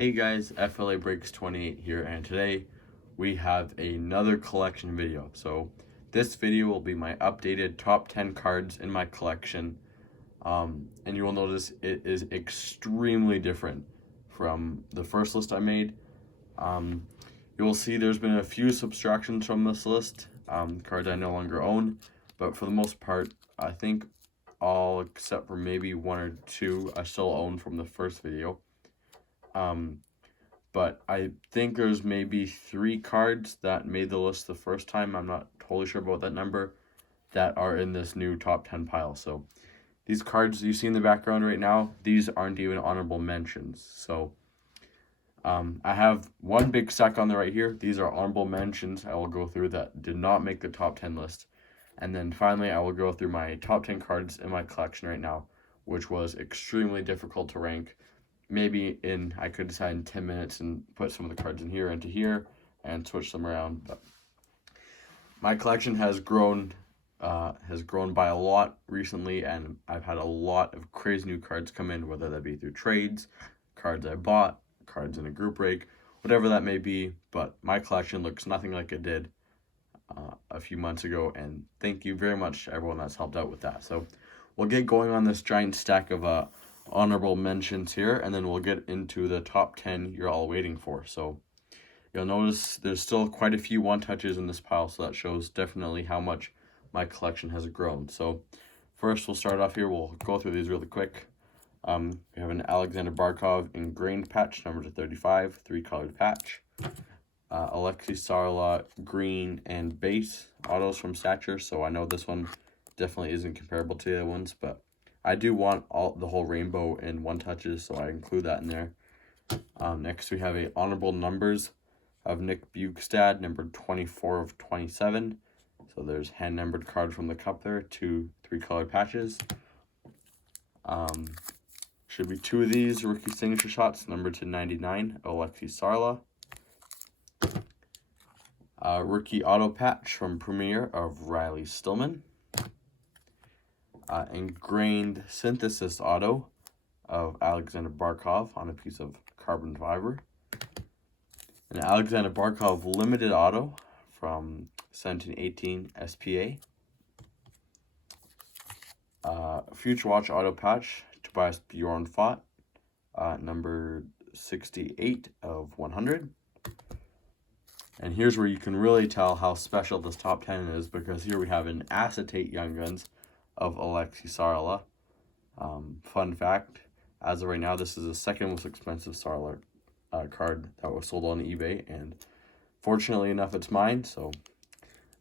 Hey guys, FLA Breaks 28 here, and today we have another collection video. So this video will be my updated top 10 cards in my collection, and you will notice it is extremely different from the first list I made. You will see there's been a few subtractions from this list, cards I no longer own, but for the most part, I think all except for maybe one or two I still own from the first video. But I think there's maybe 3 cards that made the list the first time. I'm not totally sure about that number, that are in this new top 10 pile. So these cards you see in the background right now, these aren't even honorable mentions. So I have one big stack on the right here. These are honorable mentions I will go through that did not make the top 10 list. And then finally, I will go through my top 10 cards in my collection right now, which was extremely difficult to rank. Maybe I could decide in 10 minutes and put some of the cards in here into here and switch them around. But my collection has grown by a lot recently, and I've had a lot of crazy new cards come in, whether that be through trades, cards I bought, cards in a group break, whatever that may be. But my collection looks nothing like it did a few months ago, and thank you very much to everyone that's helped out with that. So we'll get going on this giant stack of honorable mentions here, and then we'll get into the top 10 you're all waiting for. So you'll notice there's still quite a few one touches in this pile, so that shows definitely how much my collection has grown. So first we'll start off here. We'll go through these really quick. We have an Alexander Barkov ingrained patch, number to 35, 3-colored patch. Alexi Sarla green and base autos from Stature, so I know this one definitely isn't comparable to the other ones, but I do want the whole rainbow in one touches, so I include that in there. Next we have a honorable numbers of Nick Bjugstad, number 24 of 27. So there's hand numbered card from the cup there, 2 3-colored patches. Should be 2 of these rookie signature shots, number to 99, Alexi Sarla. Rookie auto patch from Premier of Riley Stillman. Ingrained synthesis auto of Alexander Barkov on a piece of carbon fiber. An Alexander Barkov limited auto from 1718 SPA. Future Watch auto patch, Tobias Bjornfot, number 68 of 100. And here's where you can really tell how special this top 10 is, because here we have an acetate Young Guns of Alexi Sarla. Fun fact, as of right now, this is the second most expensive Sarla card that was sold on eBay, and fortunately enough, it's mine. So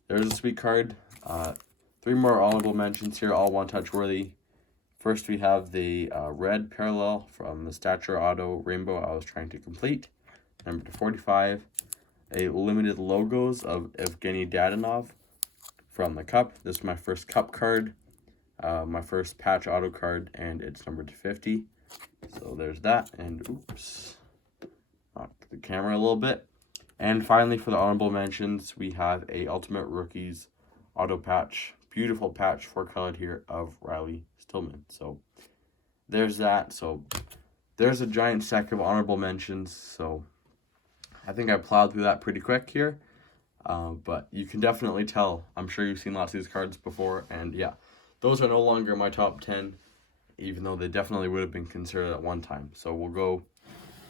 there's a sweet card. 3 more honorable mentions here, all one-touch worthy. First, we have the red parallel from the Stature Auto Rainbow I was trying to complete, number to 45. A limited logos of Evgeny Dadonov from the cup. This is my first cup card, my first patch auto card, and it's numbered to 50. So there's that, and oops, knocked the camera a little bit. And finally, for the honorable mentions, we have a Ultimate Rookies auto patch, beautiful patch, 4-colored here, of Riley Stillman. So there's that. So there's a giant stack of honorable mentions. So I think I plowed through that pretty quick here, but you can definitely tell. I'm sure you've seen lots of these cards before, and yeah, those are no longer my top 10, even though they definitely would have been considered at one time. So we'll go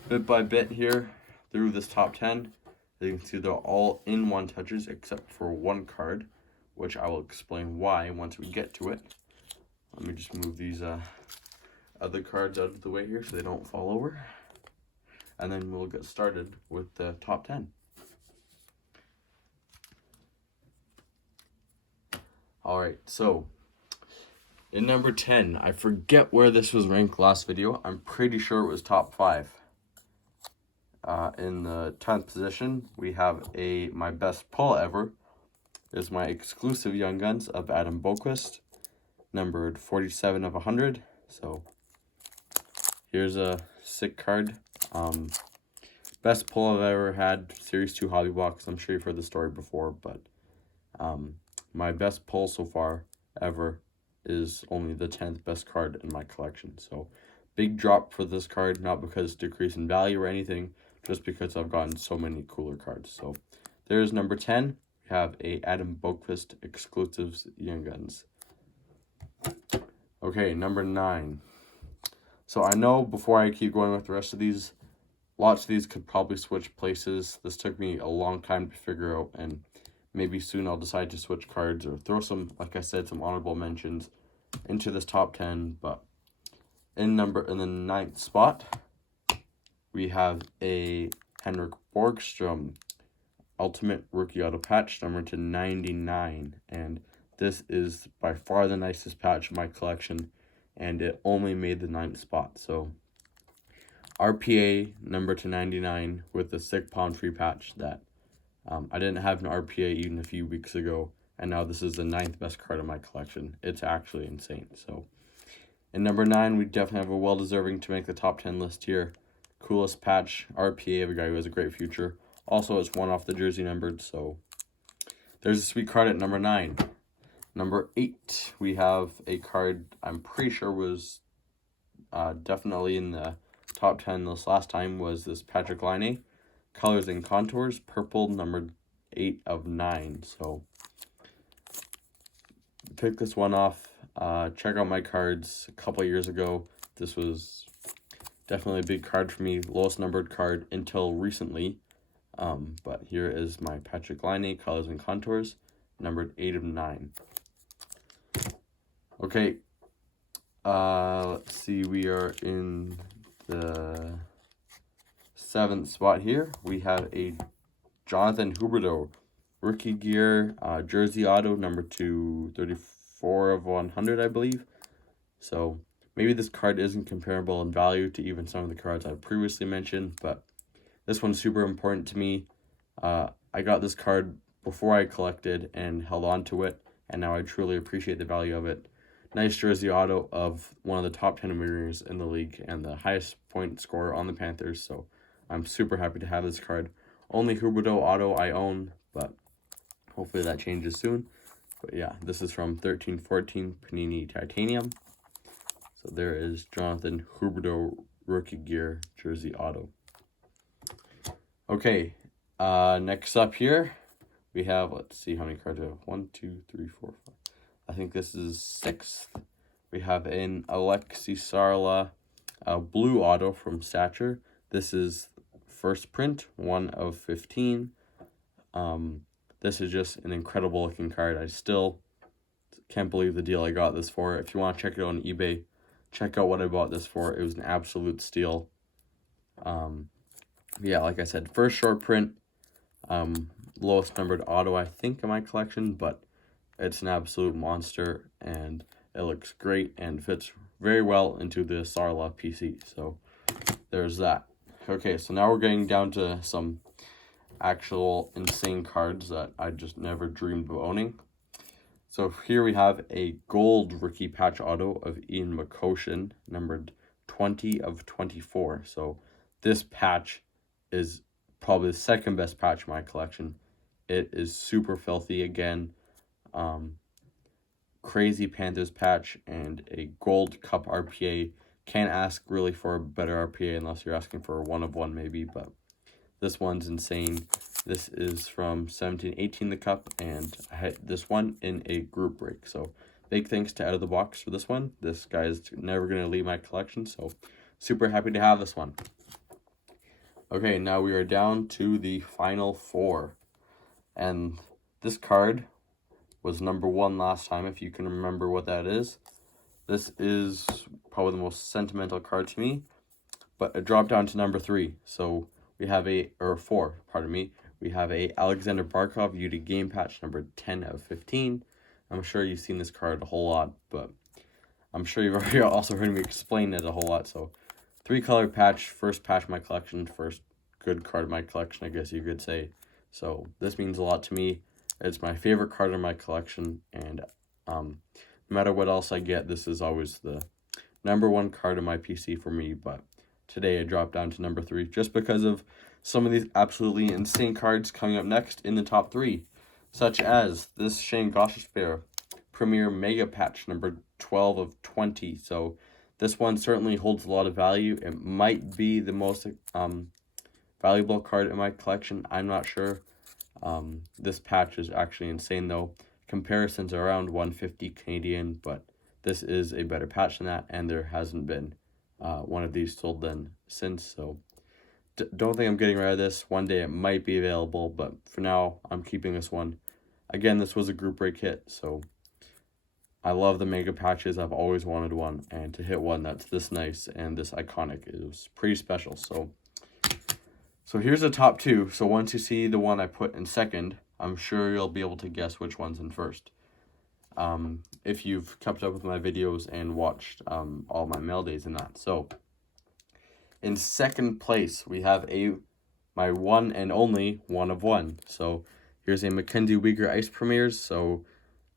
bit by bit here through this top 10. As you can see, they're all in one touches except for one card, which I will explain why once we get to it. Let me just move these other cards out of the way here so they don't fall over. And then we'll get started with the top 10. All right, so in number 10, I forget where this was ranked last video. I'm pretty sure it was top 5. In the 10th position, we have my best pull ever. Is my exclusive Young Guns of Adam Boqvist, numbered 47 of 100. So here's a sick card. Best pull I've ever had, Series 2 Hobby Box. I'm sure you've heard the story before, but my best pull so far ever is only the 10th best card in my collection. So big drop for this card, not because it's decreased in value or anything, just because I've gotten so many cooler cards. So there's number 10. We have a Adam Boqvist Exclusives Young Guns. Okay, number 9. So I know before I keep going with the rest of these, lots of these could probably switch places. This took me a long time to figure out, and maybe soon I'll decide to switch cards or throw some, like I said, some honorable mentions into this top 10. But in the 9th spot, we have a Henrik Borgstrom Ultimate Rookie Auto Patch, number to 99. And this is by far the nicest patch in my collection, and it only made the 9th spot. So RPA number to 99 with the sick Palm Tree patch that I didn't have an RPA even a few weeks ago, and now this is the 9th best card in my collection. It's actually insane. So in number 9, we definitely have a well-deserving to make the top 10 list here. Coolest patch, RPA of a guy who has a great future. Also, it's one off the jersey numbered, so there's a sweet card at number 9. Number 8, we have a card I'm pretty sure was definitely in the top 10 this last time, was this Patrik Laine. Colors and Contours, purple, number 8 of 9. So pick this one off. Check out my cards a couple years ago. This was definitely a big card for me, lowest numbered card until recently. But here is my Patrik Laine, Colors and Contours, numbered 8 of 9. Okay, let's see, we are in the 7th spot here. We have a Jonathan Huberdeau Rookie Gear Jersey Auto, number 234 of 100, I believe. So maybe this card isn't comparable in value to even some of the cards I previously mentioned, but this one's super important to me. I got this card before I collected and held on to it, and now I truly appreciate the value of it. Nice jersey auto of one of the top 10 wingers in the league and the highest point scorer on the Panthers, so I'm super happy to have this card. Only Huberdeau auto I own, but hopefully that changes soon. But yeah, this is from 13-14 Panini Titanium. So there is Jonathan Huberdeau Rookie Gear Jersey Auto. Okay, next up here, we have, let's see how many cards we have. 1, 2, 3, 4, 5. I think this is 6th. We have an Alexi Sarla blue auto from Stature. This is first print, 1 of 15. This is just an incredible looking card. I still can't believe the deal I got this for. If you want to check it out on eBay, check out what I bought this for. It was an absolute steal. Yeah, like I said, first short print, lowest numbered auto I think in my collection, but it's an absolute monster and it looks great and fits very well into the Sarla PC. So there's that. Okay, so now we're getting down to some actual insane cards that I just never dreamed of owning. So here we have a gold rookie patch auto of Ian McCoshen, numbered 20 of 24. So this patch is probably the second best patch in my collection. It is super filthy again. Crazy Panthers patch and a gold cup RPA. Can't ask really for a better RPA unless you're asking for a 1 of 1 maybe, but this one's insane. This is from 17-18 the cup, and I had this one in a group break. So big thanks to Out of the Box for this one. This guy is never going to leave my collection, so super happy to have this one. Okay, now we are down to the final 4. And this card was number 1 last time, if you can remember what that is. This is probably the most sentimental card to me, but it dropped down to number 3. So we have 4, pardon me. We have a Alexander Barkov UD game patch number 10 of 15. I'm sure you've seen this card a whole lot, but I'm sure you've already also heard me explain it a whole lot. So 3-color patch, first patch in my collection, first good card in my collection, I guess you could say. So this means a lot to me. It's my favorite card in my collection, and no matter what else I get, this is always the number 1 card in my PC for me. But today it dropped down to number 3 just because of some of these absolutely insane cards coming up next in the top 3, such as this Shane Gostisbehere Premier Mega Patch number 12 of 20. So This one certainly holds a lot of value. It might be the most valuable card in my collection. I'm not sure. This patch is actually insane though. Comparisons are around 150 Canadian, but this is a better patch than that, and there hasn't been one of these sold then since, so don't think I'm getting rid of this. One day it might be available, but for now I'm keeping this one. Again, this was a group break hit, so I love the mega patches. I've always wanted one, and to hit one that's this nice and this iconic is pretty special. So here's the top two. So once you see the one I put in second, I'm sure you'll be able to guess which one's in first. If you've kept up with my videos and watched all my mail days and that. So in second place, we have my one and only one of one. So here's a Mackenzie Weegar Ice Premiers. So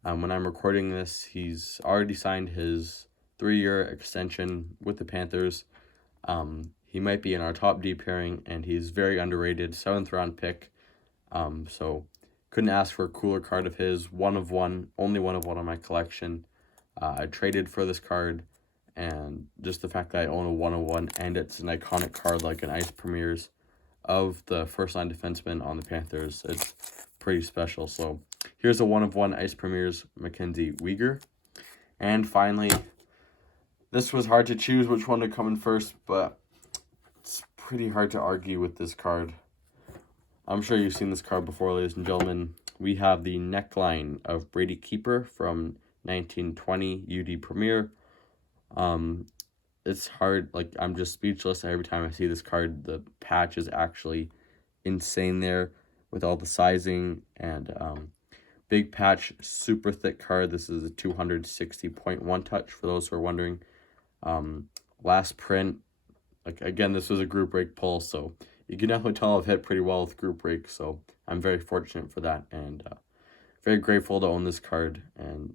when I'm recording this, he's already signed his 3-year extension with the Panthers. He might be in our top D pairing, and he's very underrated, 7th round pick. So couldn't ask for a cooler card of his. One of one, only one of one on my collection. I traded for this card, and just the fact that I own a 101 and it's an iconic card like an Ice Premiers of the first line defenseman on the Panthers, it's pretty special. So here's a 1 of 1 Ice Premiers Mackenzie Weegar. And finally, this was hard to choose which one to come in first, but it's pretty hard to argue with this card. I'm sure you've seen this card before, ladies and gentlemen. We have the neckline of Brady Keeper from 1920 UD Premier. It's hard, like, I'm just speechless every time I see this card. The patch is actually insane there with all the sizing and big patch, super thick card. This is a 260.1 touch for those who are wondering. Last print, like, again, this was a group break pull, so you can definitely tell I've hit pretty well with group break, so I'm very fortunate for that, and very grateful to own this card. And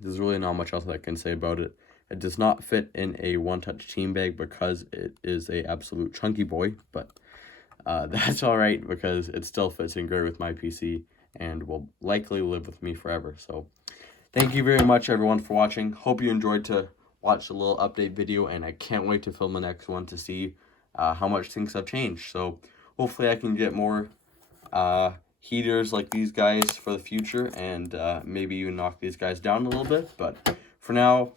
there's really not much else that I can say about it. It does not fit in a one-touch team bag because it is a absolute chunky boy, but that's all right because it still fits in great with my PC and will likely live with me forever. So thank you very much, everyone, for watching. Hope you enjoyed to watch the little update video, and I can't wait to film the next one to see how much things have changed. So hopefully I can get more heaters like these guys for the future, and maybe even knock these guys down a little bit. But for now,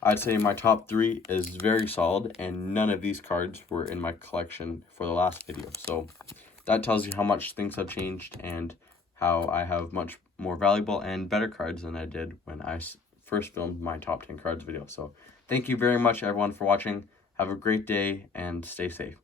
I'd say my top 3 is very solid, and none of these cards were in my collection for the last video. So that tells you how much things have changed and how I have much more valuable and better cards than I did when I first filmed my top 10 cards video. So thank you very much, everyone, for watching. Have a great day and stay safe.